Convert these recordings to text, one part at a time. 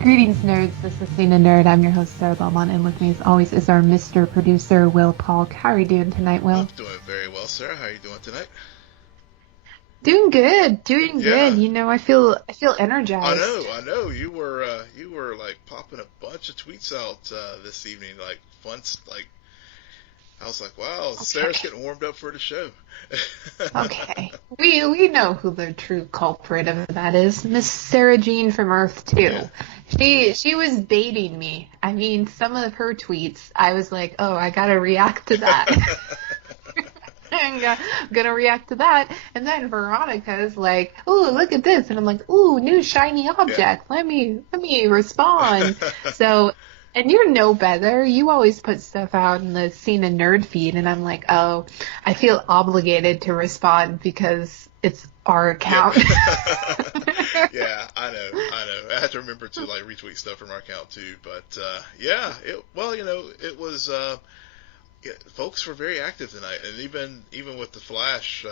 Greetings, nerds. This is Cena Nerd. I'm your host, Sarah Belmont, and with me, as always, is our Mr. Producer, Will Polk. How are you doing tonight, I'm Will? doing very well, Sarah. How are you doing tonight? Doing good. Doing Yeah, good. I feel energized. I know. You were like popping a bunch of tweets out this evening, like fun, like I was like, wow, Sarah's Okay. getting warmed up for the show. Okay. We know who the true culprit of that is. Miss Sarah Jean from Earth Yeah, 2. She was baiting me. I mean, some of her tweets, I was like, oh, I gotta react to that. I'm gonna react to that. And then Veronica's like, "Ooh, look at this," and I'm like, "Ooh, new shiny yeah. object. Let me respond." So, and you're no better. You always put stuff out in the Scene and Nerd feed, and I'm like, "Oh, I feel obligated to respond because it's our Yeah. account." Yeah, I know. I had to remember to like retweet stuff from our account too, but yeah, it was yeah, folks were very active tonight, and even with the Flash,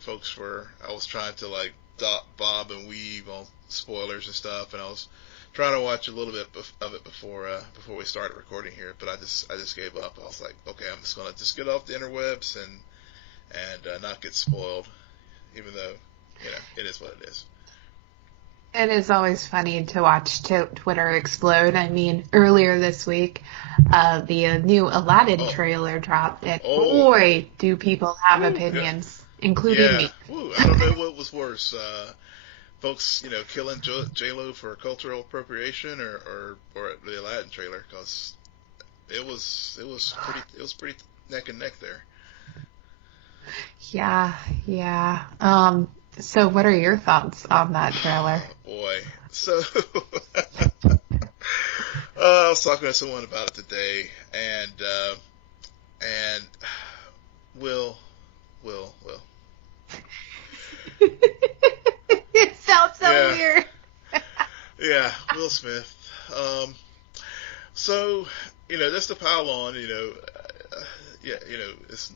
folks were. I was trying to like bob and weave on spoilers and stuff, and I was trying to watch a little bit of it before we started recording here, but I just gave up. I was like, okay, I'm just gonna just get off the interwebs and not get spoiled, even though it is what it is. It is always funny to watch Twitter explode. I mean, earlier this week, the new Aladdin Oh, trailer dropped, and oh, boy, do people have woo, yeah, opinions, including yeah, me. woo. I don't know what was worse. Folks, killing J-Lo for cultural appropriation, or the Aladdin trailer, because it was pretty neck and neck there. Yeah, yeah. So what are your thoughts on that trailer? Boy, so I was talking to someone about it today, and Will, Will, It sounds so yeah, weird. yeah, Will Smith. Um, so just to pile on, yeah, it's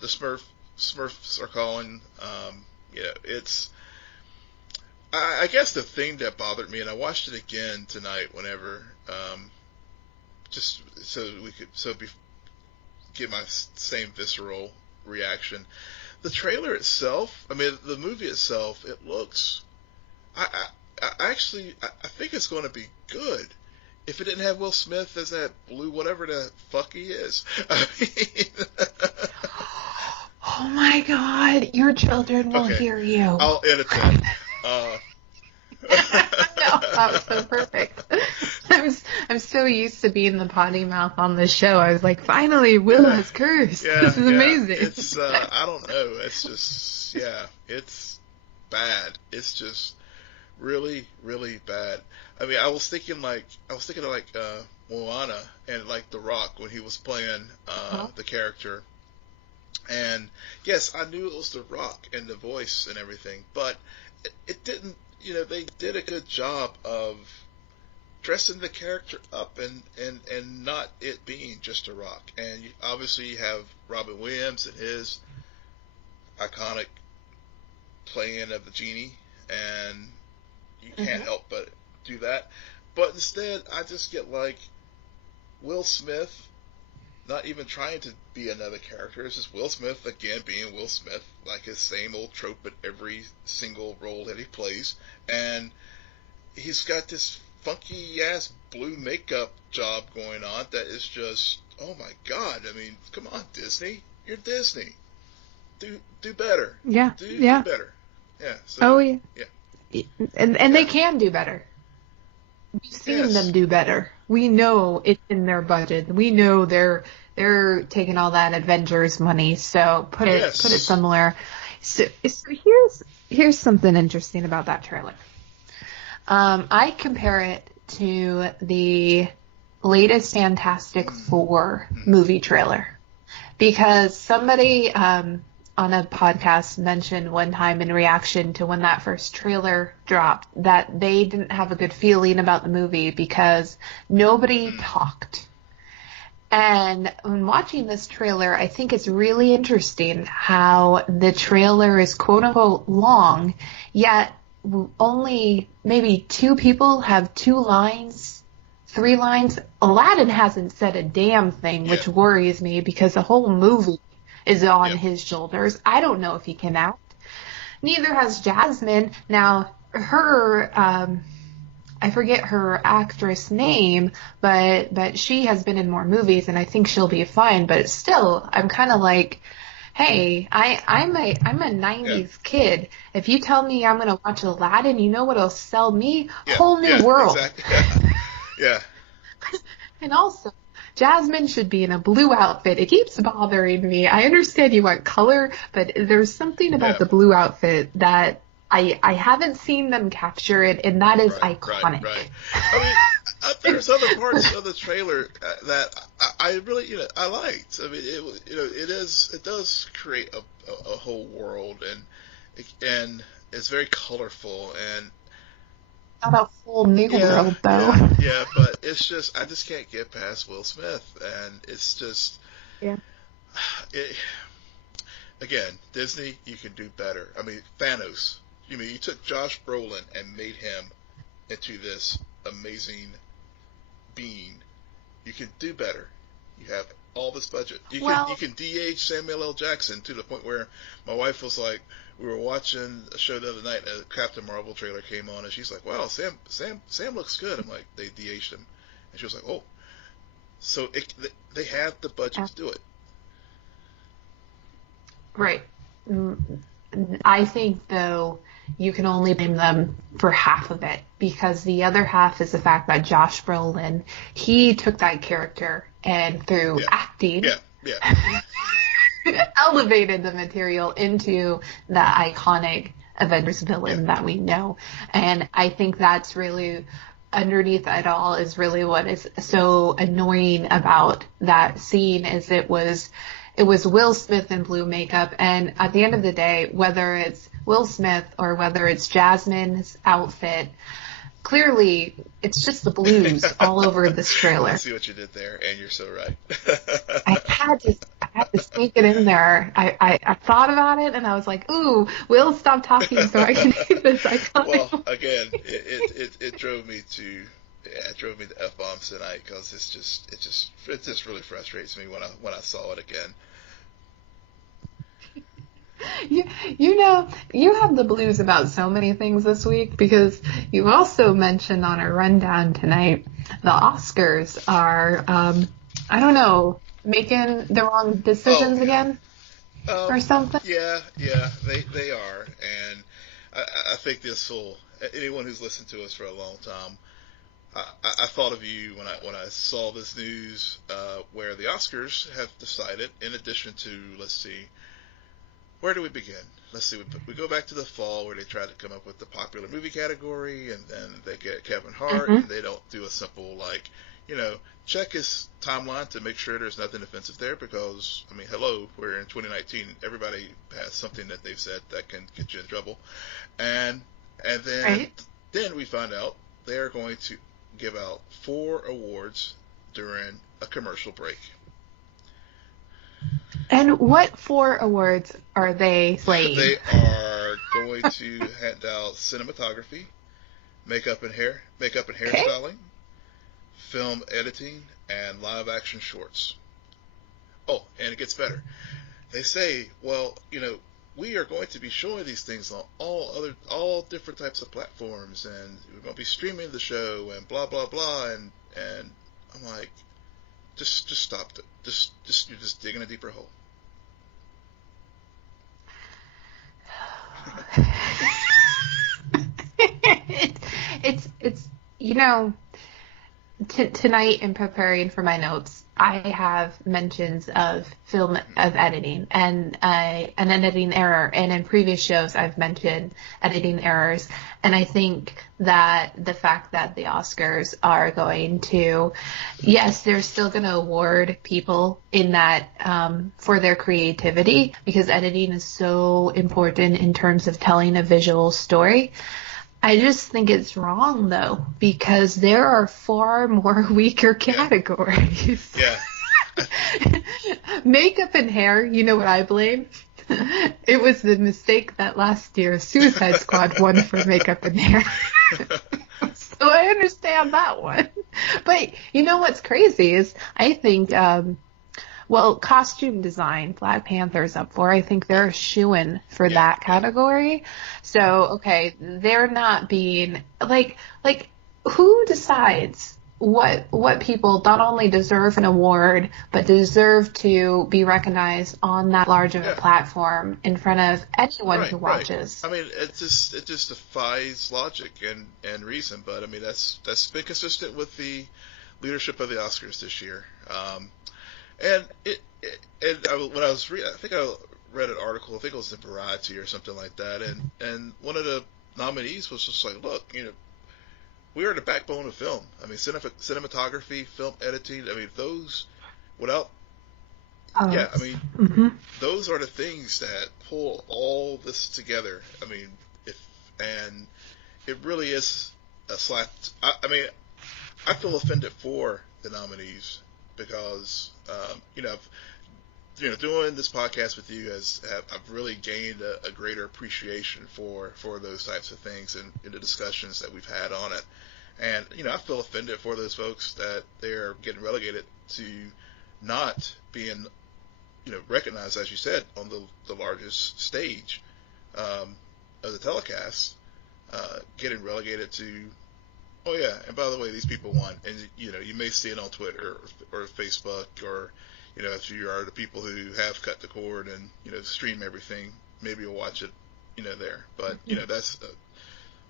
the Smurfs are calling. It's I guess the thing that bothered me, and I watched it again tonight whenever, just so we could get my same visceral reaction. The trailer itself, I mean, the movie itself, it looks. I I think it's going to be good. If it didn't have Will Smith as that blue whatever the fuck he is, I mean, Oh my God, your children will okay, hear you. I'll edit that. Uh, No, that was so perfect. I'm so used to being the potty mouth on the show. I was like, finally, Will yeah, has cursed. This yeah, is yeah. amazing. It's I don't know. It's just it's bad. It's just really, really bad. I mean, I was thinking of like Moana and like The Rock when he was playing Uh-huh. the character. And yes, I knew it was The Rock and the voice and everything, but it didn't. They did a good job of dressing the character up and not it being just a rock. And obviously you have Robin Williams and his iconic playing of the genie, and you can't Hmm. help but do that. But instead, I just get like Will Smith not even trying to be another character. It's just Will Smith again being Will Smith, like his same old trope in every single role that he plays. And he's got this funky ass blue makeup job going on that is just, oh my god. I mean, come on, Disney. You're Disney. Do better. Yeah, Do yeah. better. Yeah. Oh, So yeah. yeah, And they yeah, can do better. We've seen them yes, do better. We know it's in their budget. We know they're taking all that Avengers money. So put it yes. somewhere. So here's something interesting about that trailer. I compare it to the latest Fantastic Mm, Four mm, movie trailer because somebody on a podcast mentioned one time in reaction to when that first trailer dropped that they didn't have a good feeling about the movie because nobody mm, talked. And when watching this trailer, I think it's really interesting how the trailer is quote unquote long, yet only maybe 2 people have 2 lines, 3 lines. Aladdin hasn't said a damn thing, which worries me because the whole movie is on his shoulders. I don't know if he can act. Neither has Jasmine. Now, her, I forget her actress name, but she has been in more movies, and I think she'll be fine. But still, I'm kind of like, hey, I'm a 90s kid. If you tell me I'm going to watch Aladdin, you know what'll sell me? Whole new world. Exactly. Yeah. And also, Jasmine should be in a blue outfit. It keeps bothering me. I understand you want color, but there's something about the blue outfit that I haven't seen them capture it, and that is iconic. Right. I mean, there's other parts of the trailer that I really, I liked. I mean, it does create a whole world, and it's very colorful, and not a whole new world, though. Yeah, but it's just, I just can't get past Will Smith, and it's just, again, Disney, you can do better. I mean, Thanos, you took Josh Brolin and made him into this amazing being. You can do better. You have all this budget. You can de-age Samuel L. Jackson to the point where my wife was like, we were watching a show the other night, and a Captain Marvel trailer came on, and she's like, wow, Sam looks good. I'm like, they de-aged him. And she was like, oh. So they have the budget to do it. Right. I think, though, you can only blame them for half of it, because the other half is the fact that Josh Brolin, he took that character and through acting elevated the material into the iconic Avengers villain that we know. And I think that's really, underneath it all, is really what is so annoying about that scene, is it was Will Smith in blue makeup, and at the end of the day, whether it's Will Smith or whether it's Jasmine's outfit, clearly it's just the blues all over this trailer. I see what you did there, and you're so right. I had to sneak it in there. I thought about it, and I was like, ooh, Will, stop talking so I can do this iconic. Well, again, it drove me to F-bombs tonight, because it just really frustrates me when I saw it again. You have the blues about so many things this week, because you also mentioned on our rundown tonight the Oscars are, I don't know, making the wrong decisions again or something. Yeah, they are, and I think this will, anyone who's listened to us for a long time, I thought of you when I saw this news where the Oscars have decided, in addition to, let's see, where do we begin? Let's see, we go back to the fall where they try to come up with the popular movie category, and then they get Kevin Hart, and they don't do a simple, check his timeline to make sure there's nothing offensive there, because, I mean, hello, we're in 2019, everybody has something that they've said that can get you in trouble, and then we find out they're going to give out 4 awards during a commercial break. And what 4 awards are they playing? They are going to hand out cinematography, makeup and hairstyling, film editing, and live action shorts. Oh, and it gets better. They say, well, we are going to be showing these things on all different types of platforms, and we're going to be streaming the show, and blah blah blah, and I'm like, just stop it. You're just digging a deeper hole. It's tonight, in preparing for my notes, I have mentions of editing and an editing error, and in previous shows I've mentioned editing errors, and I think that the fact that the Oscars are going to, yes, they're still going to award people in that for their creativity, because editing is so important in terms of telling a visual story. I just think it's wrong, though, because there are far more weaker categories. Yeah. Makeup and hair, you know what I blame? It was the mistake that last year Suicide Squad won for makeup and hair. So I understand that one. But you know what's crazy is I think, costume design, Black Panther's up for. I think they're a shoo-in for that category. So, okay, they're not being, like, who decides what people not only deserve an award, but deserve to be recognized on that large of a platform in front of anyone who watches? I mean, it just defies logic and reason. But I mean, that's been consistent with the leadership of the Oscars this year. When I was I think I read an article. I think it was in Variety or something like that. And one of the nominees was just like, look, we are the backbone of film. I mean, cinematography, film editing. I mean, those without. Those are the things that pull all this together. I mean, and it really is a slap. I mean, I feel offended for the nominees because, doing this podcast with you I've really gained a greater appreciation for those types of things and the discussions that we've had on it. And, I feel offended for those folks that they're getting relegated to not being, recognized, as you said, on the largest stage of the telecast, getting relegated to, oh yeah, and by the way, these people won. And, you may see it on Twitter or Facebook or, if you are the people who have cut the cord and, stream everything, maybe you'll watch it, there. But, that's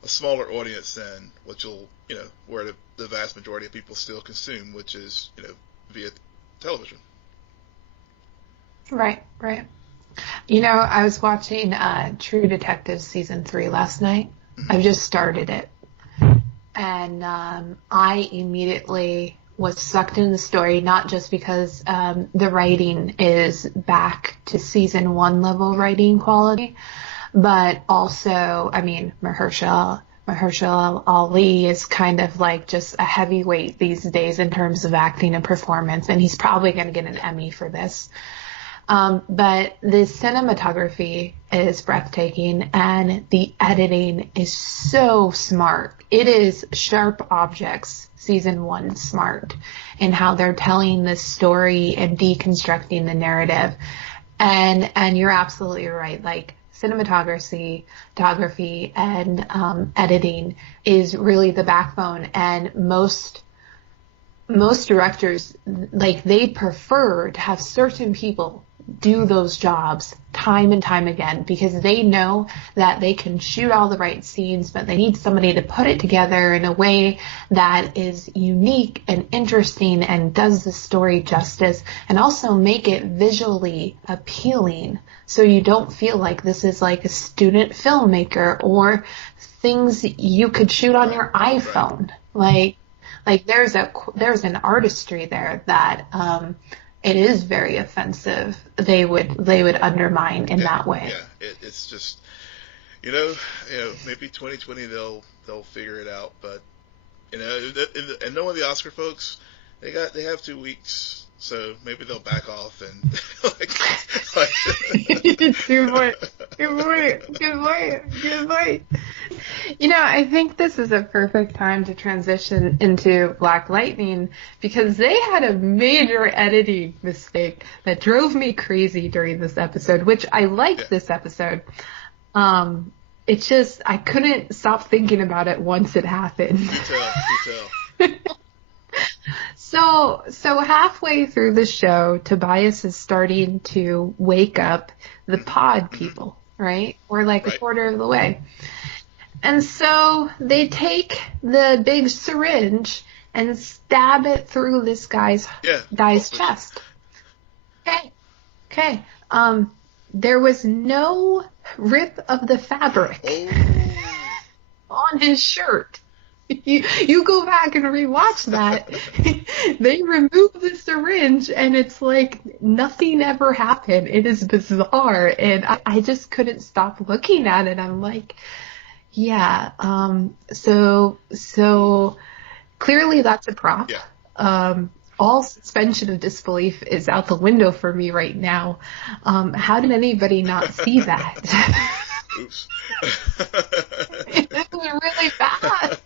a smaller audience than what where the vast majority of people still consume, which is, via television. Right. I was watching True Detective Season 3 last night. Mm-hmm. I've just started it. And I immediately was sucked into the story, not just because the writing is back to Season 1 level writing quality, but also, I mean, Mahershala Ali is kind of like just a heavyweight these days in terms of acting and performance, and he's probably going to get an Emmy for this. But the cinematography is breathtaking, and the editing is so smart. It is Sharp Objects Season 1 smart in how they're telling this story and deconstructing the narrative. And you're absolutely right. Like, cinematography, photography, and editing is really the backbone. And most directors, like, they prefer to have certain people do those jobs time and time again because they know that they can shoot all the right scenes, but they need somebody to put it together in a way that is unique and interesting and does the story justice, and also make it visually appealing so you don't feel like this is like a student filmmaker or things you could shoot on your iPhone. Like there's an artistry there that it is very offensive. They would undermine in that way. Yeah, it's just maybe 2020 they'll figure it out, but and knowing the Oscar folks, they have 2 weeks. So maybe they'll back off and Good point. I think this is a perfect time to transition into Black Lightning because they had a major editing mistake that drove me crazy during this episode, which I liked this episode. It's just I couldn't stop thinking about it once it happened. Do tell. So halfway through the show, Tobias is starting to wake up the pod people, right? Or like a quarter of the way. And so they take the big syringe and stab it through this guy's chest. Okay. There was no rip of the fabric on his shirt. You go back and rewatch that. They remove the syringe and it's like nothing ever happened. It is bizarre, and I just couldn't stop looking at it. I'm like, so clearly that's a prop. all suspension of disbelief is out the window for me right now. How did anybody not see that? Oops. It was really bad.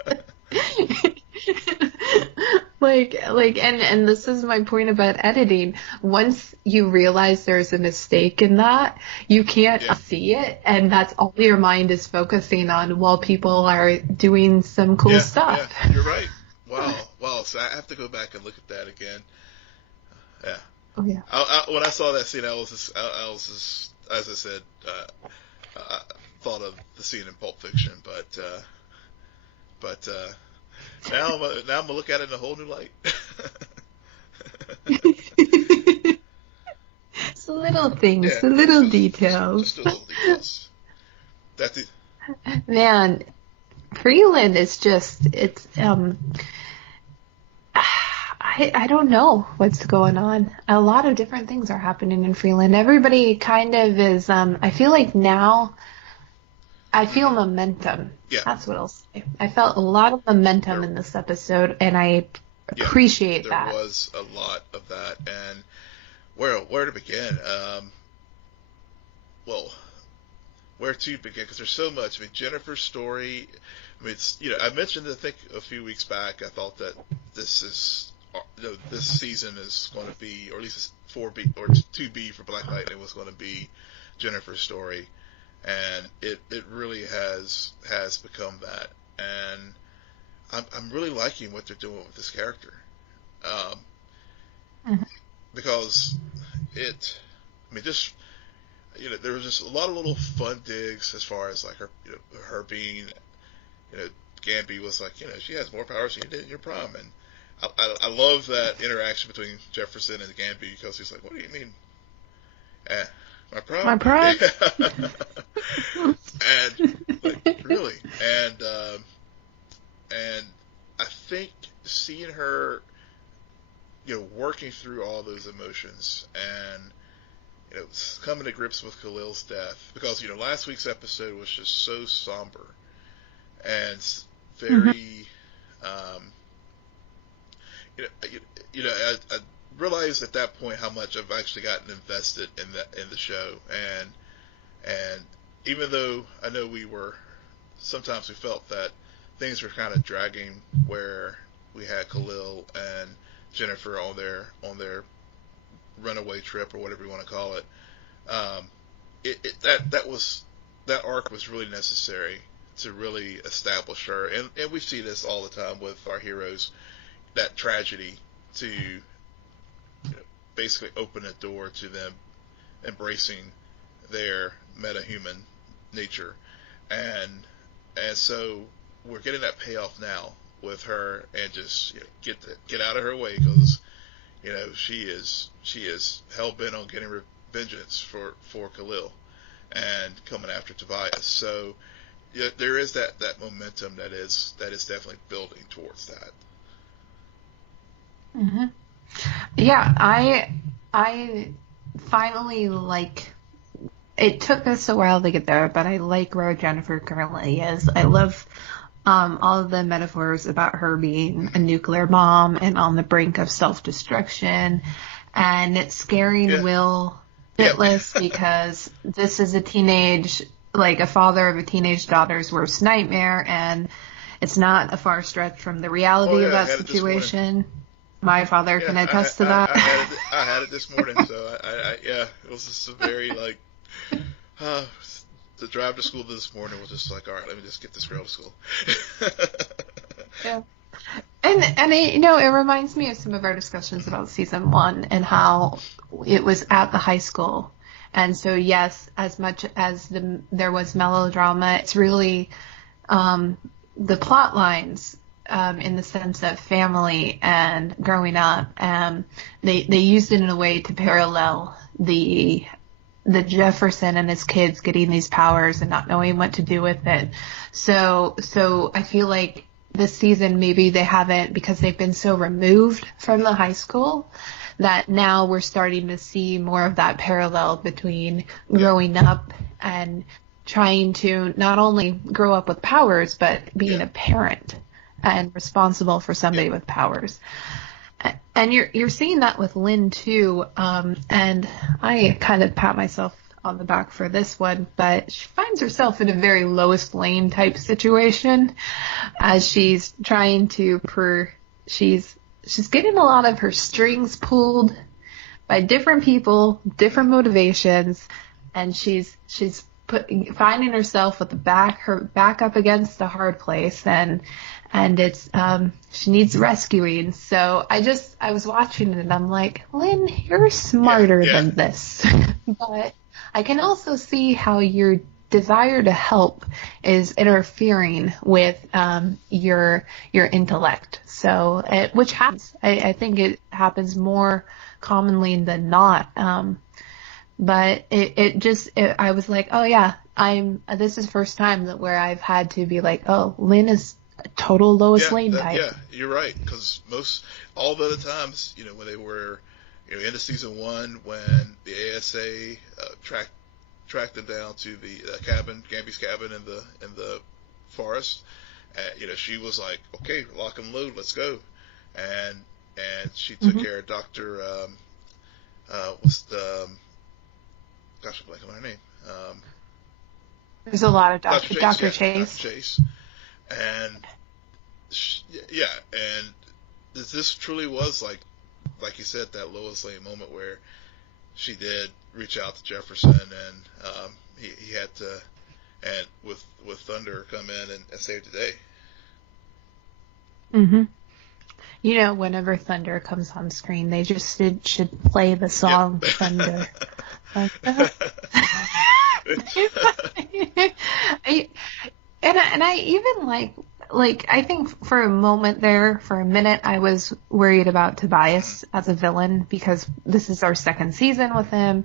And this is my point about editing. Once you realize there's a mistake in that, you can't see it, and that's all your mind is focusing on while people are doing some cool stuff. Yeah, you're right. Wow. So I have to go back and look at that again. Yeah. Oh yeah. When I saw that scene, I was just, as I said, I thought of the scene in Pulp Fiction, but now I'm gonna look at it in a whole new light. It's the little things, the little details. Just the little details. Man, Freeland is just, I don't know what's going on. A lot of different things are happening in Freeland. Everybody kind of is, I feel like now, I feel momentum. Yeah. That's what I'll say. I felt a lot of momentum in this episode, and I appreciate that. There was a lot of that, and where to begin? Where to begin? Because there's so much. I mean, Jennifer's story. I mean, it's, I mentioned, I think a few weeks back, I thought that this season is going to be, or at least 4B or 2B for Black Lightning was going to be Jennifer's story. And it really has become that, and I'm really liking what they're doing with this character, because there was just a lot of little fun digs as far as like her being, Gamby was like, she has more powers than you did in your prom, and I love that interaction between Jefferson and Gamby, because he's like, what do you mean? My pride. And really, and I think seeing her, working through all those emotions and coming to grips with Khalil's death, because last week's episode was just so somber and very, I realized at that point how much I've actually gotten invested in the show, and even though I know sometimes we felt that things were kind of dragging, where we had Khalil and Jennifer on their runaway trip, or whatever you want to call it, that arc was really necessary to really establish her, and we see this all the time with our heroes, that tragedy to basically open a door to them embracing their meta-human nature, and so we're getting that payoff now with her, and just get out of her way, because she is hell bent on getting vengeance for Khalil and coming after Tobias. So there is that momentum that is definitely building towards that. Mm-hmm. Yeah, I finally it took us a while to get there, but I like where Jennifer currently is. I love all of the metaphors about her being a nuclear bomb and on the brink of self-destruction, and it's scaring Will shitless because this is a father of a teenage daughter's worst nightmare, and it's not a far stretch from the reality of that situation. My father can attest to that. I had it this morning, so it was just a very the drive to school this morning was just like, all right, let me just get this girl to school. Yeah. And it reminds me of some of our discussions about season 1 and how it was at the high school. And so, yes, as much as there was melodrama, it's really the plot lines in the sense of family and growing up. They used it in a way to parallel the Jefferson and his kids getting these powers and not knowing what to do with it. So I feel like this season maybe they haven't, because they've been so removed from the high school, that now we're starting to see more of that parallel between growing up and trying to not only grow up with powers, but being a parent and responsible for somebody with powers. And you're seeing that with Lynn too, and I kind of pat myself on the back for this one, but she finds herself in a very Lois Lane type situation as she's trying to she's getting a lot of her strings pulled by different people, different motivations, and she's finding herself with her back up against a hard place, and it's she needs rescuing. So I was watching it and I'm like, Lynn, you're smarter than this. But I can also see how your desire to help is interfering with your intellect. So which happens. I think it happens more commonly than not. But I was like, oh yeah, this is the first time where I've had to be like, oh, Lynn is a total Lois Lane type. Yeah, you're right. Because all the other times, when they were, into season 1, when the ASA tracked them down to the cabin, Gamby's cabin in the forest, she was like, okay, lock and load, let's go, and she took care of Dr. What's the gosh, I'm blanking on her name. There's a lot of Dr. Chase. Dr. Chase. And and this truly was like you said, that Lois Lane moment where she did reach out to Jefferson, and he had to, and with Thunder come in and save the day. Mm-hmm. Whenever Thunder comes on screen, they just should play the song Thunder. I even like I think for a minute I was worried about Tobias as a villain, because this is our second season with him.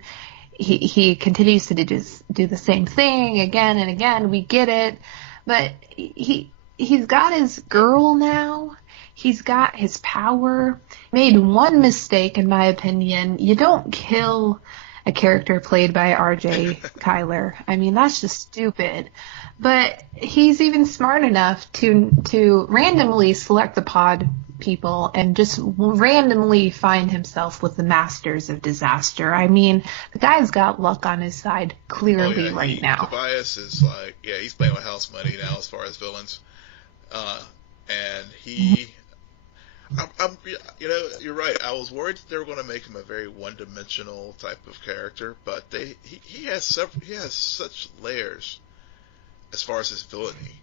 He continues to do the same thing again and again. We get it, but he's got his girl now. He's got his power. Made one mistake, in my opinion. You don't kill a character played by R.J. Kyler. I mean, that's just stupid. But he's even smart enough to randomly select the pod people and just randomly find himself with the Masters of Disaster. I mean, the guy's got luck on his side clearly right now. Tobias is he's playing with house money now as far as villains. And you're right. I was worried that they were going to make him a very one-dimensional type of character, but he has such layers as far as his villainy,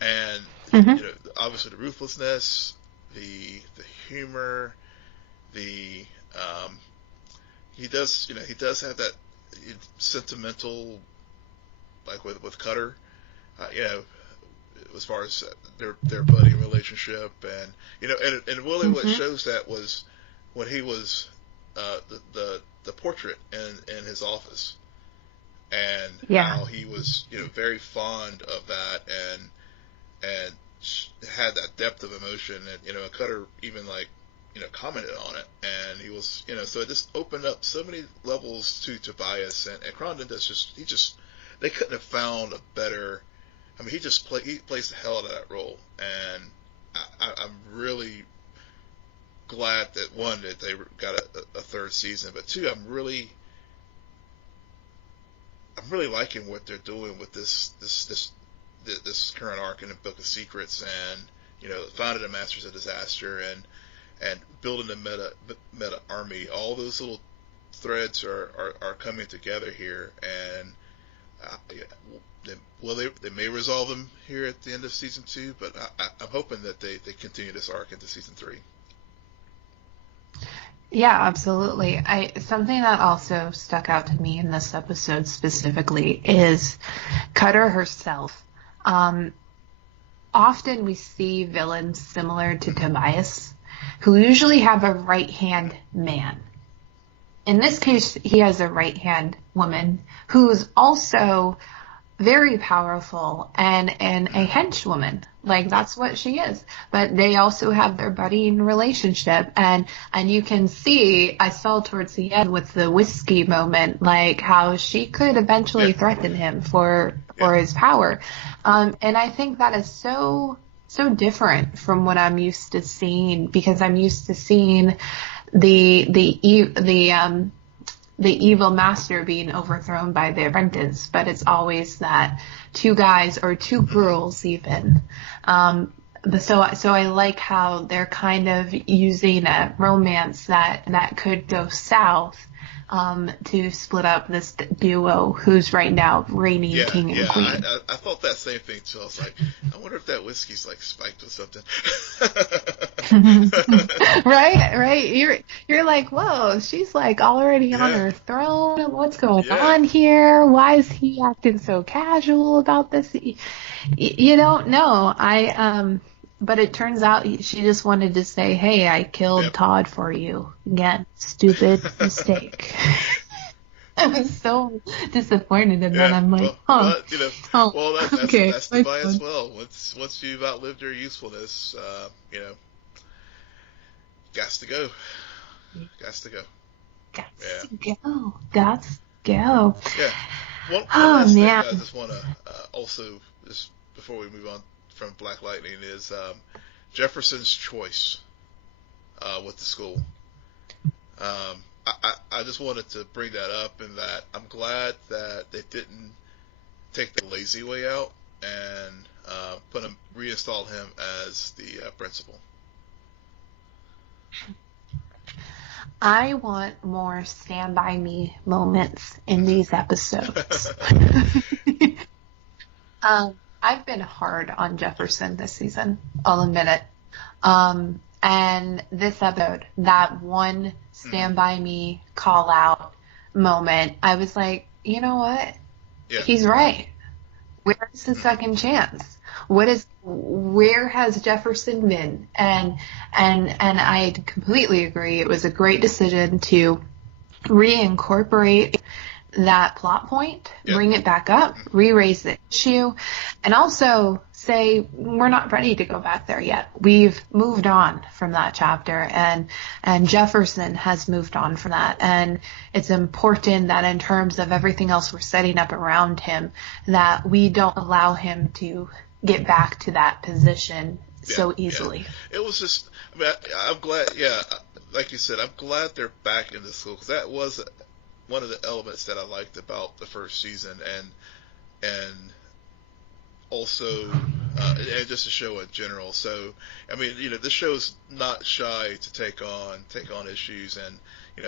and obviously the ruthlessness, the humor, he does have that sentimental, like with Cutter, as far as their buddy relationship, and really what shows that was when he was the portrait in his office, and how he was very fond of that, and had that depth of emotion, and Cutter even commented on it, and he was so it just opened up so many levels to Tobias, and Condon they couldn't have found a better. I mean, he plays the hell out of that role, and I'm really glad that, one, that they got a third season, but two, I'm really liking what they're doing with this current arc in the Book of Secrets, and finding the Masters of Disaster, and building the meta army. All those little threads are coming together here, and they may resolve them here at the end of season 2, but I'm hoping that they continue this arc into season 3. Yeah, absolutely. Something that also stuck out to me in this episode specifically is Cutter herself. Often we see villains similar to Tobias, who usually have a right-hand man. In this case, he has a right-hand woman who's also very powerful and a henchwoman. That's what she is. But they also have their buddying relationship, and you can see, I saw towards the end with the whiskey moment, how she could eventually threaten him for his power. And I think that is so so different from what I'm used to seeing, because I'm used to seeing the evil master being overthrown by the apprentice, but it's always that two guys or two girls even. So I like how they're kind of using a romance that could go south, to split up this duo who's right now reigning king and queen. I thought that same thing too. I was like, I wonder if that whiskey's like spiked with something. Right. You're like, whoa, she's like already on her throne. What's going on here? Why is he acting so casual about this? You don't know. But it turns out she just wanted to say, hey, I killed Todd for you. Again, stupid mistake. I was so disappointed, and then I'm like, that's the bias as well. Once you've outlived your usefulness, Gots to go. Gots to go. Yeah. One last thing I just want to also, just before we move on from Black Lightning, is Jefferson's choice with the school. I just wanted to bring that up, and that I'm glad that they didn't take the lazy way out and reinstall him as the principal. I want more Stand By Me moments in these episodes. I've been hard on Jefferson this season, I'll admit it. And this episode, that one Stand By Me call out moment, I was like, you know what? Yeah. He's right. Where's the second chance? Where has Jefferson been? And I completely agree. It was a great decision to reincorporate that plot point, bring it back up, re-raise the issue, and also say we're not ready to go back there yet. We've moved on from that chapter, and Jefferson has moved on from that, and it's important that in terms of everything else we're setting up around him, that we don't allow him to get back to that position so easily. It was just, I'm glad, like you said, I'm glad they're back in the school, because that was one of the elements that I liked about the first season, and also, and just the show in general. So, this show is not shy to take on issues, and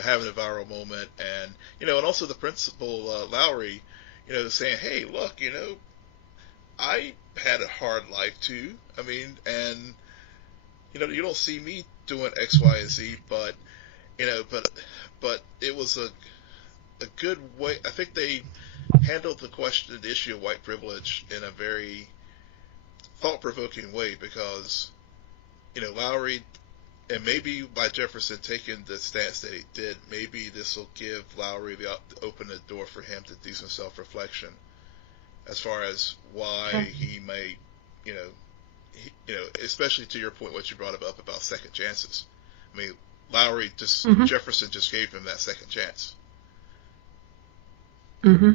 having a viral moment, and also the principal Lowry, saying, hey, look, I had a hard life too. And you don't see me doing X, Y, and Z, but it was a good way. I think they handled the issue of white privilege in a very thought-provoking way, because Lowry, and maybe by Jefferson taking the stance that he did, maybe this will give Lowry open the door for him to do some self-reflection as far as why he may, especially to your point, what you brought up about second chances. Lowry Jefferson just gave him that second chance. Mm-hmm.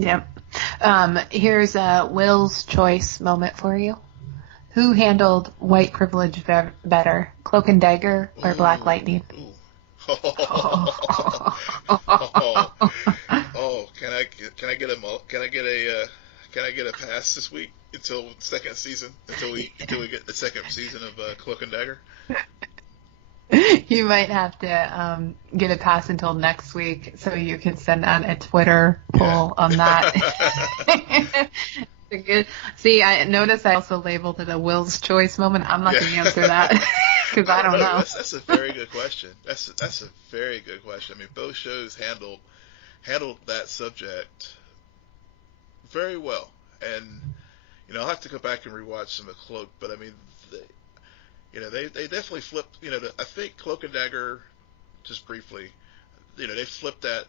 Yep. Here's a Will's choice moment for you. Who handled white privilege better, Cloak and Dagger or Black Lightning? Can I get a pass this week until second season, until we get the second season of Cloak and Dagger? You might have to get a pass until next week, so you can send out a Twitter poll on that. See, I noticed I also labeled it a Will's choice moment. I'm not going to answer that because I don't know. That's a very good question. That's a very good question. Both shows handled that subject very well, and I'll have to go back and rewatch some of Cloak, but they definitely flipped. I think Cloak and Dagger, just briefly, they flipped that.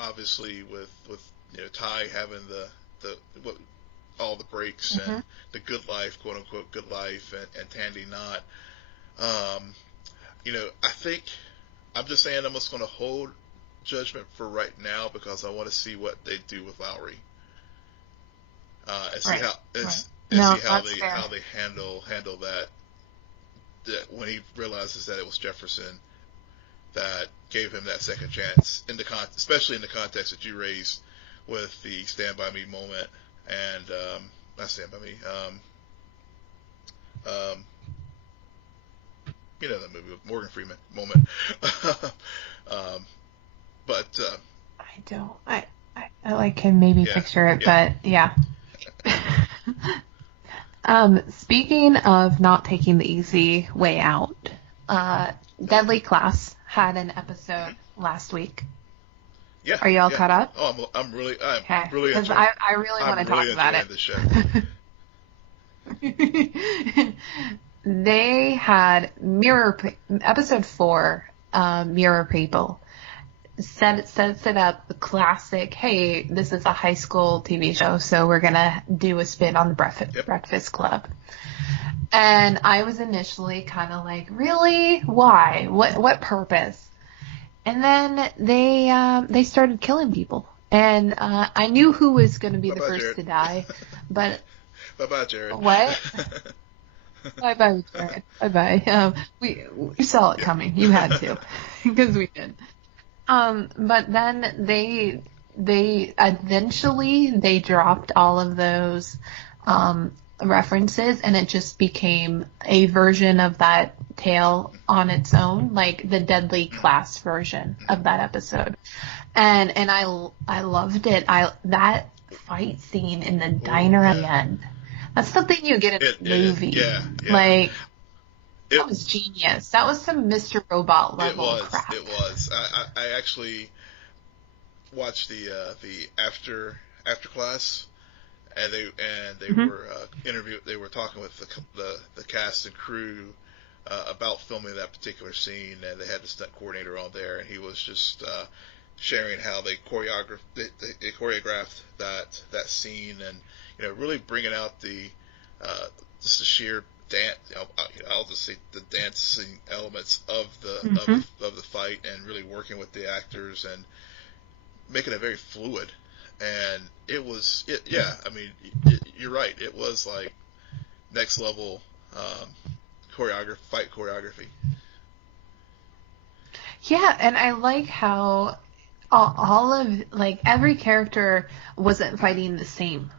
Obviously, with Ty having all the breaks and the good life, quote unquote, good life, and Tandy not. I think I'm just saying I'm just going to hold judgment for right now, because I want to see what they do with Lowry, and see and No, see how that's they fair. handle that when he realizes that it was Jefferson that gave him that second chance especially in the context that you raised with the Stand By Me moment and not Stand By Me that movie with Morgan Freeman moment. But I don't. I like can maybe yeah, picture it, yeah. but yeah. Speaking of not taking the easy way out, Deadly Class had an episode last week. Yeah. Are you all Yeah. caught up? Oh, I'm really Okay. Because enjoying. I really want to talk about enjoying this show. it. They had episode 4, Mirror People. Sets it up the classic, hey, this is a high school TV show, so we're going to do a spin on the Breakfast Club. And I was initially kind of like, really? Why? What purpose? And then they started killing people. And I knew who was going to be the first Jared. to die. But Bye-bye, Jared. What? Bye-bye, Jared. Bye-bye. We saw it coming. You had to. Because we did. But then they eventually they dropped all of those references, and it just became a version of that tale on its own, like the Deadly Class version of that episode. And I loved it. That fight scene in the diner at the end. That's something you get in a movie. Yeah. Like, that was genius. That was some Mr. Robot level crap. It was. I actually watched the after class, and they were They were talking with the cast and crew about filming that particular scene, and they had the stunt coordinator on there, and he was just sharing how they choreographed that scene, and really bringing out just the sheer dance. I'll just say the dancing elements of the fight, and really working with the actors and making it very fluid. And it was you're right. It was like next level fight choreography. Yeah, and I like how all of every character wasn't fighting the same.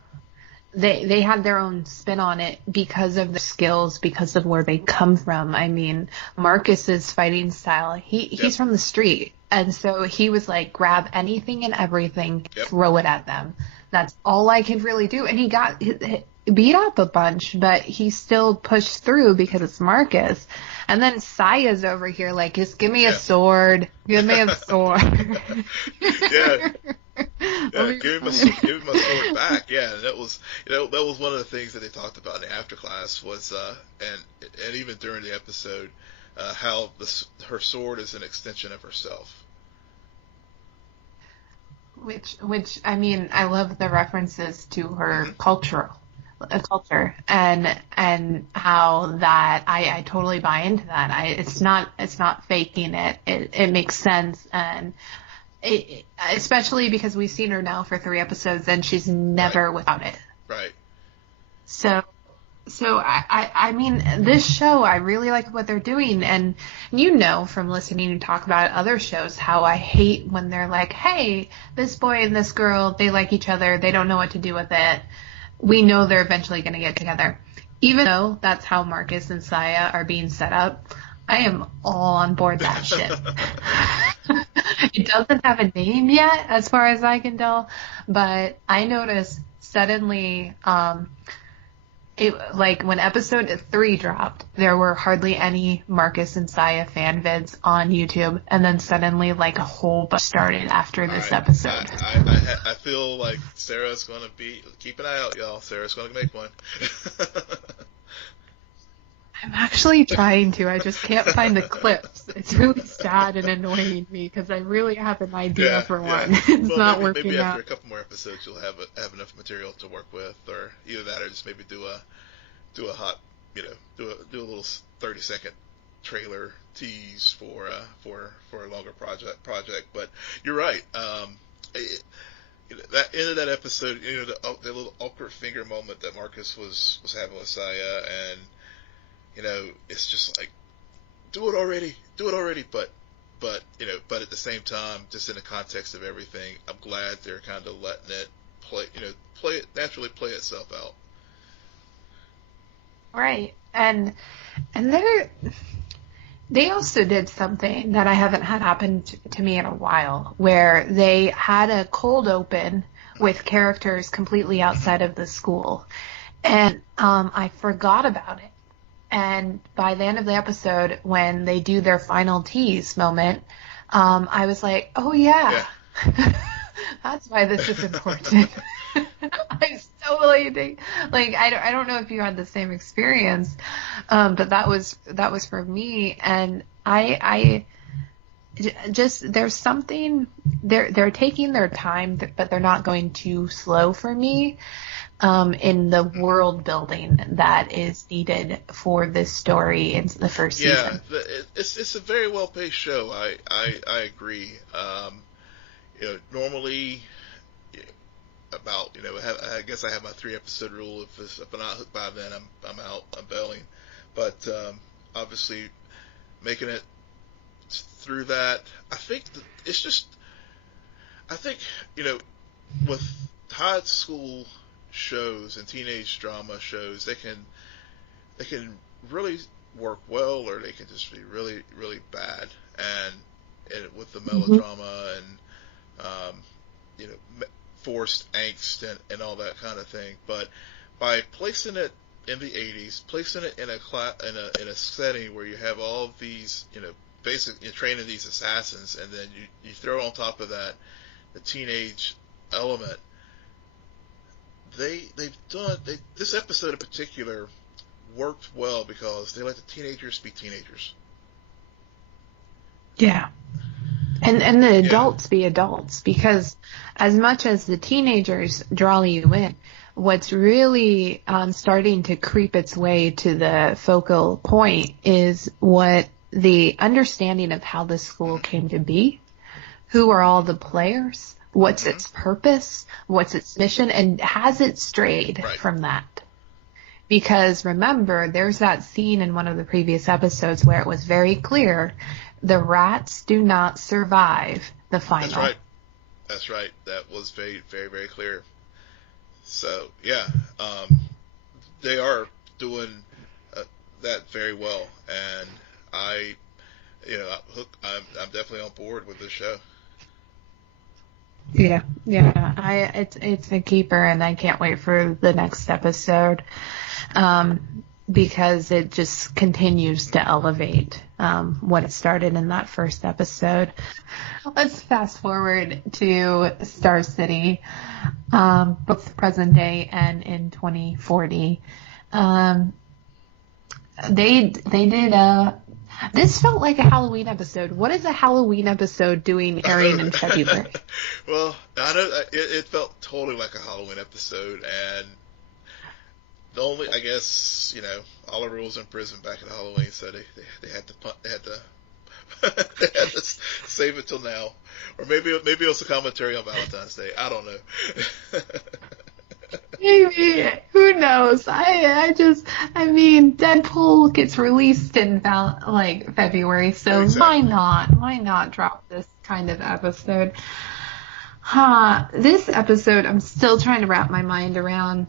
They had their own spin on it because of their skills, because of where they come from. I mean, Marcus's fighting style, he's from the street. And so he was like, grab anything and everything, throw it at them. That's all I could really do. And he got beat up a bunch, but he still pushed through because it's Marcus. And then Saya's over here like, just give me a sword. Give me a sword. Give him a sword back. Yeah, and that was one of the things that they talked about in the after class was and even during the episode, how her sword is an extension of herself. Which I mean, I love the references to her culture, and how that I totally buy into that. It's not faking it. It makes sense, and especially because we've seen her now for 3 episodes and she's never without it. Right. So I mean, this show, I really like what they're doing, and from listening to talk about other shows how I hate when they're like, hey, this boy and this girl, they like each other, they don't know what to do with it. We know they're eventually going to get together. Even though that's how Marcus and Saya are being set up, I am all on board that shit. It doesn't have a name yet, as far as I can tell, but I noticed suddenly, when episode 3 dropped, there were hardly any Marcus and Saya fan vids on YouTube, and then suddenly a whole bunch started after this episode. I feel like Sarah's going to keep an eye out, y'all. Sarah's going to make one. I'm actually trying to. I just can't find the clips. It's really sad and annoying me because I really have an idea for one. It's not working maybe out. After a couple more episodes, you'll have enough material to work with, or either that, or just maybe do a hot, do a little 30-second trailer tease for a longer project. But you're right. that end of that episode, the little awkward finger moment that Marcus was having with Saya, and it's just like, do it already, but at the same time, just in the context of everything, I'm glad they're kind of letting it naturally play itself out. Right. And they also did something that I haven't had happen to me in a while, where they had a cold open with characters completely outside of the school. And I forgot about it. And by the end of the episode, when they do their final tease moment, I was like, oh, yeah. That's why this is important. I totally think, like, I don't know if you had the same experience, but that was for me. And I just, there's something, they're taking their time, but they're not going too slow for me, in the world building that is needed for this story in the first season. Yeah, it's a very well paced show. I agree. Normally, about I guess I have my 3-episode rule. If I'm not hooked by then, I'm out. I'm bailing. But obviously, making it through that, I think it's just, with high school shows and teenage drama shows, they can really work well, or they can just be really, really bad. And with the melodrama and forced angst and all that kind of thing. But by placing it in the 80s, placing it in a setting where you have all of these, basically you're training these assassins, and then you throw on top of that the teenage element. This episode in particular worked well because they let the teenagers be teenagers. Yeah. And the adults be adults, because as much as the teenagers draw you in, what's really starting to creep its way to the focal point is what the understanding of how this school came to be, who are all the players, what's its purpose, what's its mission, and has it strayed from that? Because remember, there's that scene in one of the previous episodes where it was very clear the rats do not survive the final. That's right. That was very, very, very clear. So, yeah, they are doing that very well, and I'm definitely on board with this show. Yeah. It's a keeper, and I can't wait for the next episode, because it just continues to elevate what it started in that first episode. Let's fast forward to Star City, both present day and in 2040. They did this felt like a Halloween episode. What is a Halloween episode airing in February? Well, I know it felt totally like a Halloween episode, and the only, I guess, Oliver was in prison back in Halloween, so they had to save it till now, or maybe it was a commentary on Valentine's Day. I don't know. Maybe, who knows? I mean, Deadpool gets released in February, so exactly. Why not drop this kind of episode? This episode, I'm still trying to wrap my mind around,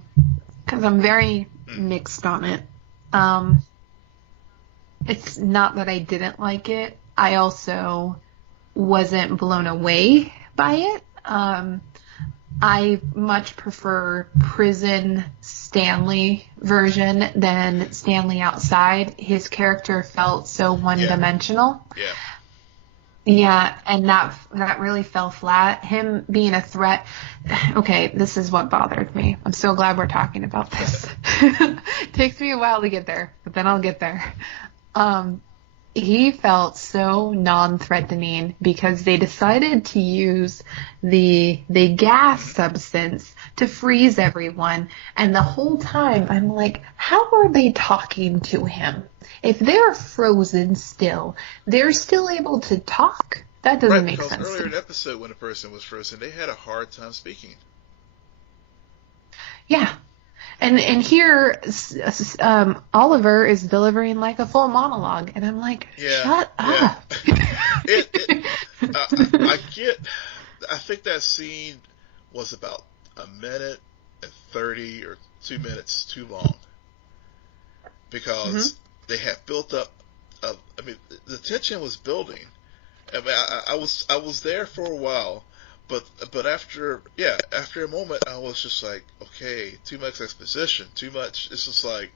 because I'm very mixed on it. It's not that I didn't like it. I also wasn't blown away by it. I much prefer prison Stanley version than Stanley outside. His character felt so one-dimensional. Yeah. Yeah, and that really fell flat. Him being a threat. Okay, this is what bothered me. I'm so glad we're talking about this. Takes me a while to get there, but then I'll get there. He felt so non-threatening because they decided to use the gas substance to freeze everyone. And the whole time I'm like, how are they talking to him? If they're frozen still, they're still able to talk That doesn't Right, make because sense earlier to in me. the episode when a person was frozen, they had a hard time speaking. Yeah. And here, Oliver is delivering like a full monologue, and I'm like, Yeah, shut yeah. up. I get. I think that scene was about a minute and 30 or 2 minutes too long Hmm. because they had built up. I mean, the tension was building. I mean, I was there for a while, but after a moment, I was just like, okay, too much exposition, too much. It's just like,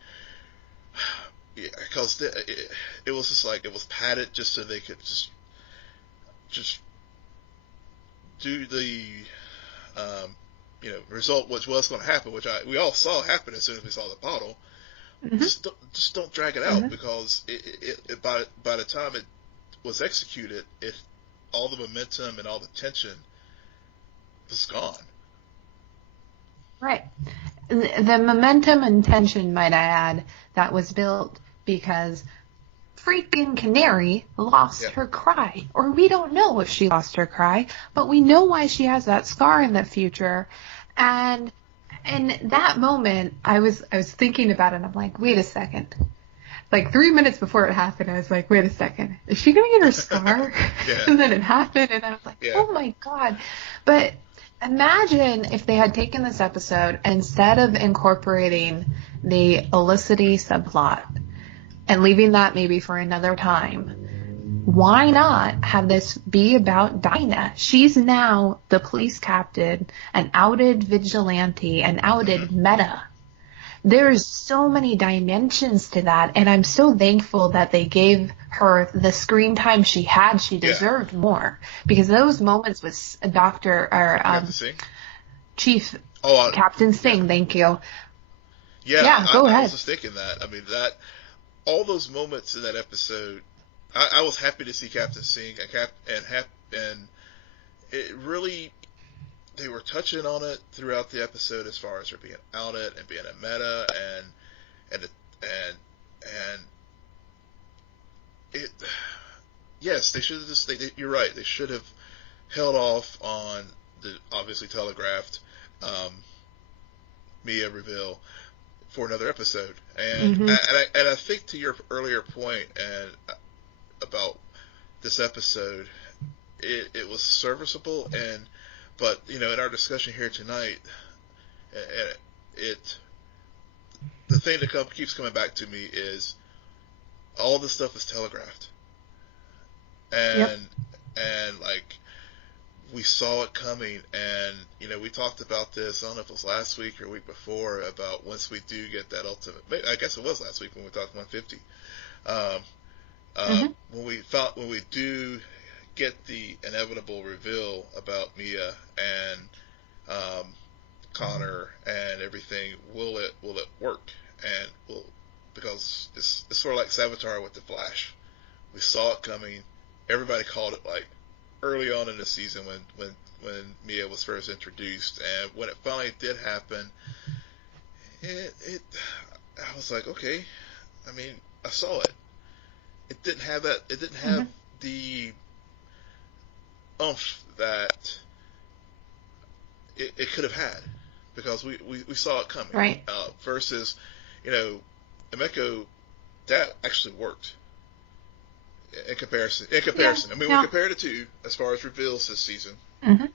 yeah, because it was just like it was padded just so they could just do the result, which was going to happen, which we all saw happen as soon as we saw the bottle. Hmm. Just don't drag it out Hmm. because by the time it was executed, all the momentum and all the tension was gone. Right. The momentum and tension, might I add, that was built because freaking Canary lost Yeah. her cry. Or we don't know if she lost her cry, but we know why she has that scar in the future. And in that moment, I was thinking about it, and I'm like, wait a second. Like 3 minutes before it happened, I was like, wait a second. Is she going to get her scar? Yeah. And then it happened, and I was like, Yeah. oh my God. But imagine if they had taken this episode, instead of incorporating the Olicity subplot and leaving that maybe for another time, why not have this be about Dinah? She's now the police captain, an outed vigilante, an outed Mm-hmm. meta. There's so many dimensions to that, and I'm so thankful that they gave her the screen time she had. She Yeah. deserved more, because those moments with Captain Singh. Chief Oh, Captain Singh, yeah. thank you. Yeah, Yeah, go I was ahead. just thinking that. I mean, that all those moments in that episode, I was happy to see Captain Singh and it really they were touching on it throughout the episode as far as her being outed and being a meta and and and it. Yes, they should have just. You're right. They should have held off on the obviously telegraphed um, Mia reveal for another episode. Hmm. And I think to your earlier point and about this episode, it was serviceable but in our discussion here tonight, it the thing that keeps coming back to me is all this stuff is telegraphed Yep. and like we saw it coming, and we talked about this. I don't know if it was last week or week before about once we do get that ultimate. I guess it was last week when we talked 150. Um, Hmm. when we do get the inevitable reveal about Mia and Connor and everything, will it work? And because it's sort of like Savitar with the Flash. We saw it coming. Everybody called it like early on in the season when Mia was first introduced, and when it finally did happen, it I was like, okay. I mean, I saw it. It didn't have that. It didn't have Hmm. the oomph that it could have had because we saw it coming. Right. Versus, Emeko, that actually worked in comparison. Yeah. I mean, we Yeah. compared the two as far as reveals this season. Hmm.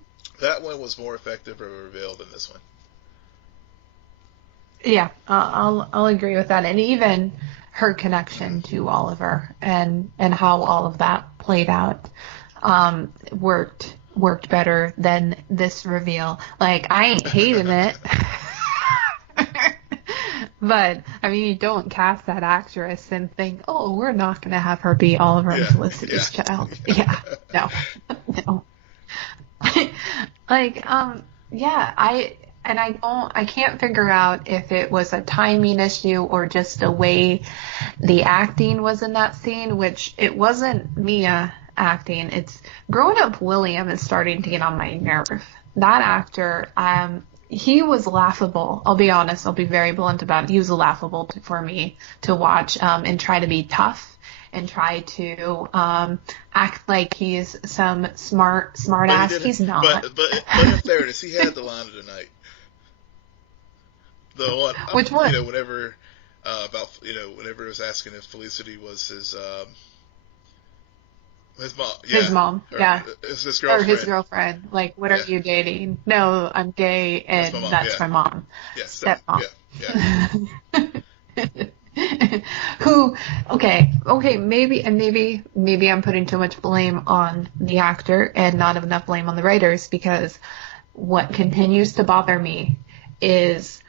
That one was more effective of a reveal than this one. Yeah. I'll agree with that, and even her connection to Oliver and how all of that played out worked better than this reveal. Like, I ain't hating it. But, I mean, you don't cast that actress and think, oh, we're not going to have her be Oliver and Yeah, Felicity's yeah. child. Yeah, no, no. Like, yeah, I can't figure out if it was a timing issue or just the way the acting was in that scene, which it wasn't Mia acting. It's Grown Up William is starting to get on my nerve. That actor, he was laughable. I'll be honest. I'll be very blunt about it. He was laughable for me to watch and try to be tough. and try to act like he's some smart ass. He's not. But in fairness, he had the line of the night. The one, Which one? Whenever whenever he was asking if Felicity was his mom. Yeah. His mom, yeah. His girlfriend. Or his girlfriend. Like, what are you dating? No, I'm gay, and that's my mom. Yeah, stepmom. Yeah. Who, okay, maybe I'm putting too much blame on the actor and not enough blame on the writers, because what continues to bother me is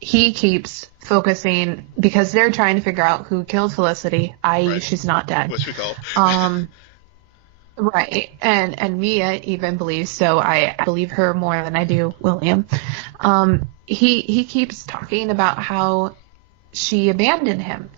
he keeps focusing, because they're trying to figure out who killed Felicity, i.e. she's not dead. Which we call. Right. And Mia even believes, so I believe her more than I do William. He keeps talking about how she abandoned him.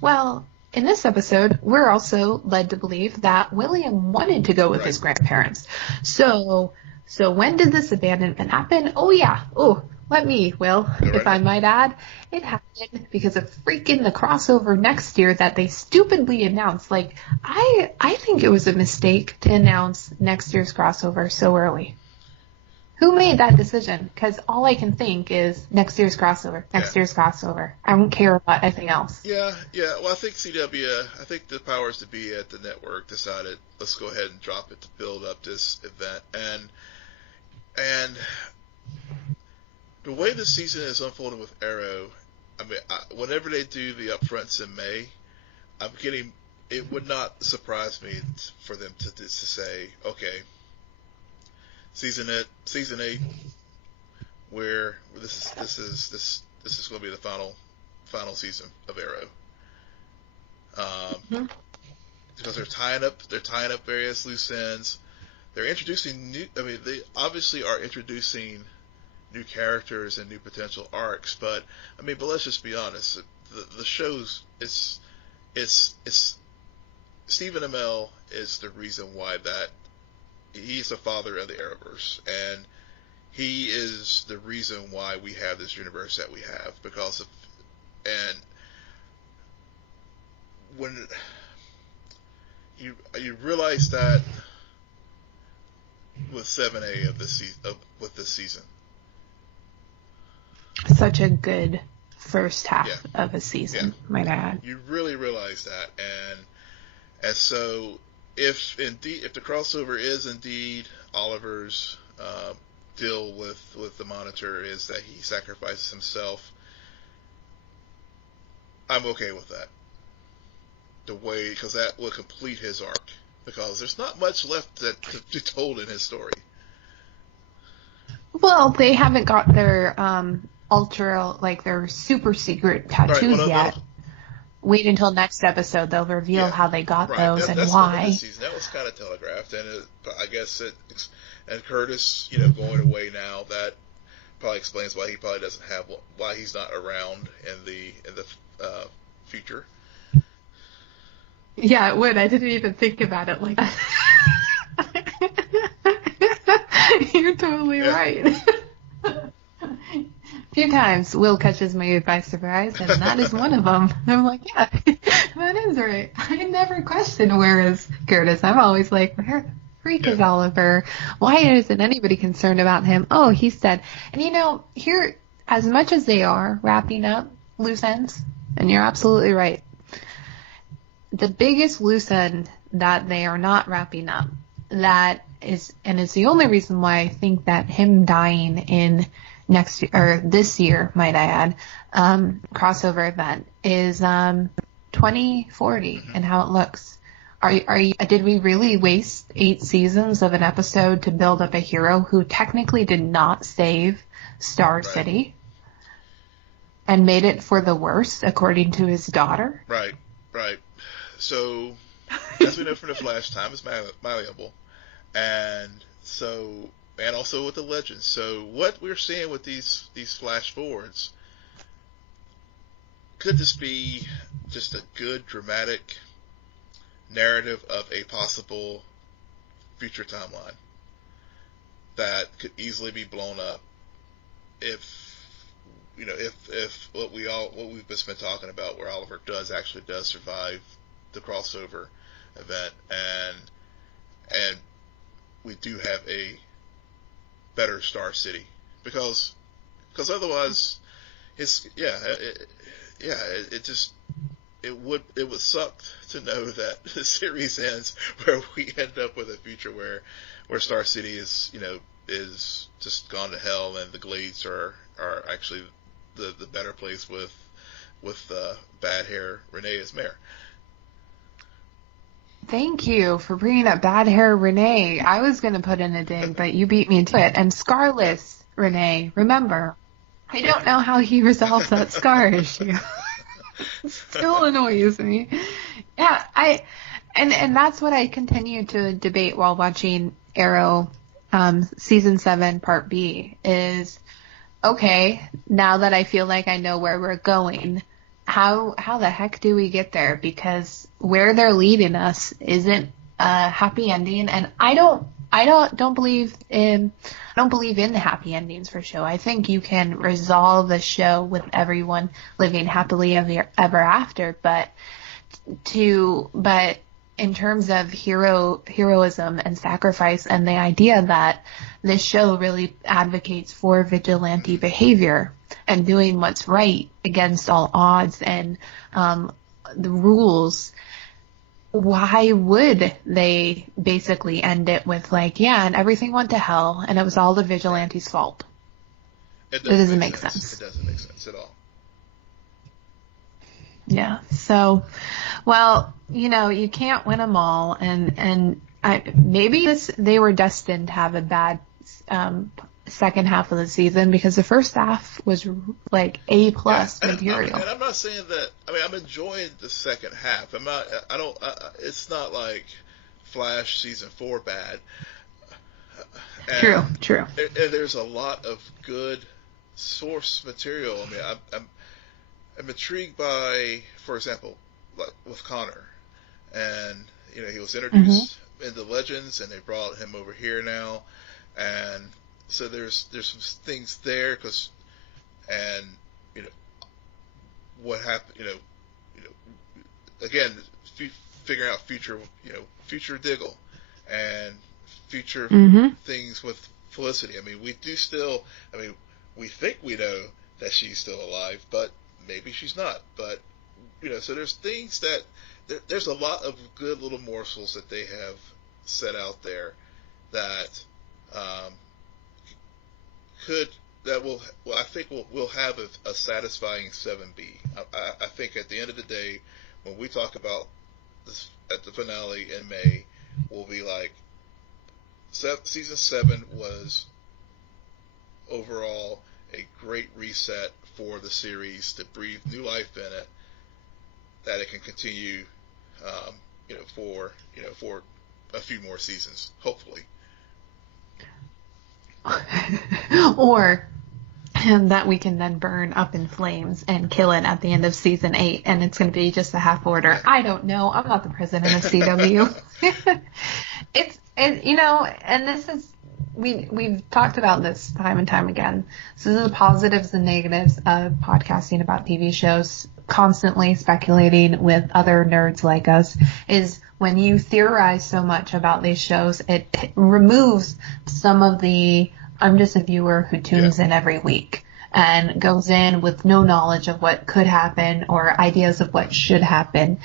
Well, in this episode, we're also led to believe that William wanted to go with his grandparents. So when did this abandonment happen? Oh, yeah. Oh, let me, Will, if I might add, it happened because of freaking the crossover next year that they stupidly announced. Like, I think it was a mistake to announce next year's crossover so early. Who made that decision? Because all I can think is next year's crossover. Year's crossover. I don't care about anything else. Yeah. Well, I think I think the powers to be at the network decided, let's go ahead and drop it to build up this event. And the way the season is unfolding with Arrow, I mean, whenever they do the upfronts in May, it would not surprise me for them to say, okay, season 8, where this is going to be the final season of Arrow, because they're tying up various loose ends. They're introducing they obviously are introducing new characters and new potential arcs, but let's just be honest. The show's it's Stephen Amell is the reason why that he's the father of the Arrowverse, and he is the reason why we have this universe that we have, because of, and when you realize that with 7A of this season. Such a good first half of a season, might I add. You really realize that, and so if the crossover is indeed Oliver's deal with the Monitor, is that he sacrifices himself, I'm okay with that. Because that will complete his arc, because there's not much left to be told in his story. Well, they haven't got their their super secret tattoos yet. Wait until next episode. They'll reveal how they got those and why. That was kind of telegraphed, and I guess and Curtis, going away now, that probably explains why he probably doesn't have, why he's not around in the future. Yeah, it would. I didn't even think about it like that. You're totally right. A few times Will catches me by surprise, and that is one of them. I'm like, yeah, that is right. I never question where is Curtis. I'm always like, where the freak is Oliver? Why isn't anybody concerned about him? Oh, he's dead. And here, as much as they are wrapping up loose ends, and you're absolutely right, the biggest loose end that they are not wrapping up, that is, and it's the only reason why I think that him dying in next year, or this year, might I add, crossover event is 2040 and how it looks. Did we really waste 8 seasons of an episode to build up a hero who technically did not save Star City and made it for the worse, according to his daughter? Right. So, as we know from the Flash, time is malleable, and also with the Legends. So, what we're seeing with these Flash Forwards, could this be just a good dramatic narrative of a possible future timeline that could easily be blown up if what we've just been talking about, where Oliver does survive the crossover event, and we do have a better Star City, because otherwise it would suck to know that the series ends where we end up with a future where Star City is just gone to hell, and the Glades are actually the better place with bad hair Renee as mayor. Thank you for bringing up bad hair Renee. I was going to put in a dig, but you beat me to it. And scarless Renee, remember, I don't know how he resolves that scar issue. Still annoys me. Yeah, and that's what I continue to debate while watching Arrow season 7 part B is, okay, now that I feel like I know where we're going, how the heck do we get there? Because where they're leading us isn't a happy ending, and I don't believe in the happy endings for show. I think you can resolve the show with everyone living happily ever after, but in terms of heroism and sacrifice, and the idea that this show really advocates for vigilante behavior and doing what's right against all odds and the rules, why would they basically end it with and everything went to hell and it was all the vigilante's fault? It doesn't make sense. It doesn't make sense at all. Yeah. So, well, you can't win them all, and maybe they were destined to have a bad second half of the season, because the first half was like A+ material. And I'm not saying that. I mean, I'm enjoying the second half. It's not like Flash season 4 bad. And True. And there's a lot of good source material. I mean, I'm intrigued by, for example, like with Connor, and he was introduced into Legends, and they brought him over here now, and so there's some things there, what happened, again, figuring out future Diggle and future things with Felicity. I mean, we think we know that she's still alive, but maybe she's not. But so there's things there's a lot of good little morsels that they have set out there that I think we'll have a satisfying 7B. I think at the end of the day, when we talk about this at the finale in May, we'll be like, season 7 was overall a great reset for the series to breathe new life in it, that it can continue, for a few more seasons, hopefully. Or that we can then burn up in flames and kill it at the end of season 8, and it's going to be just a half order. I don't know. I'm not the president of CW. And this is, we've talked about this time and time again. So this is the positives and negatives of podcasting about TV shows, constantly speculating with other nerds like us, is when you theorize so much about these shows, it removes some of the, I'm just a viewer who tunes in every week and goes in with no knowledge of what could happen or ideas of what should happen.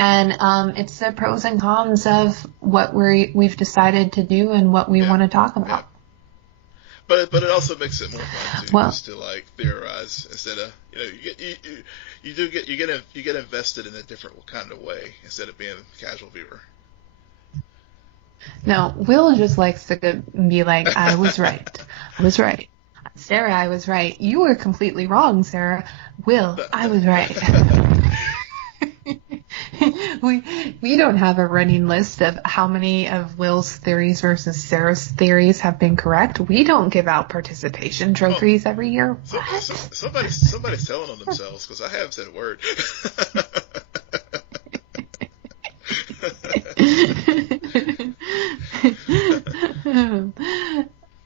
And it's the pros and cons of what we've decided to do and what we want to talk about. But it also makes it more fun too, just to like theorize instead of you get invested in a different kind of way instead of being a casual viewer. No, Will just likes to be like, I was right. I was right. Sarah, I was right. You were completely wrong, Sarah. Will, I was right. We don't have a running list of how many of Will's theories versus Sarah's theories have been correct. We don't give out participation trophies every year. Somebody's telling on themselves, because I haven't said a word.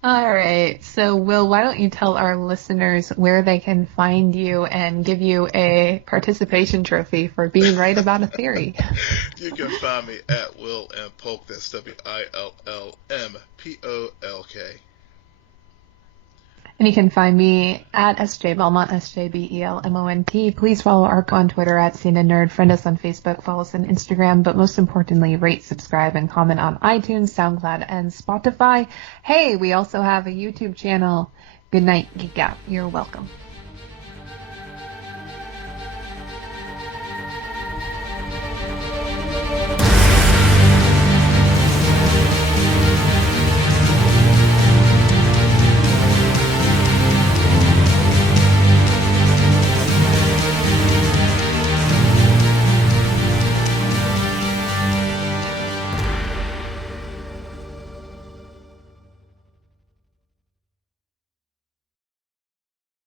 All right. So, Will, why don't you tell our listeners where they can find you and give you a participation trophy for being right about a theory? You can find me at Will M. Polk. That's WILLMPOLK. And you can find me at SJ Belmont, SJBELMONT. Please follow ARC on Twitter at CNN Nerd. Friend us on Facebook, follow us on Instagram, but most importantly, rate, subscribe, and comment on iTunes, SoundCloud, and Spotify. Hey, we also have a YouTube channel. Good night, Geek Out. You're welcome.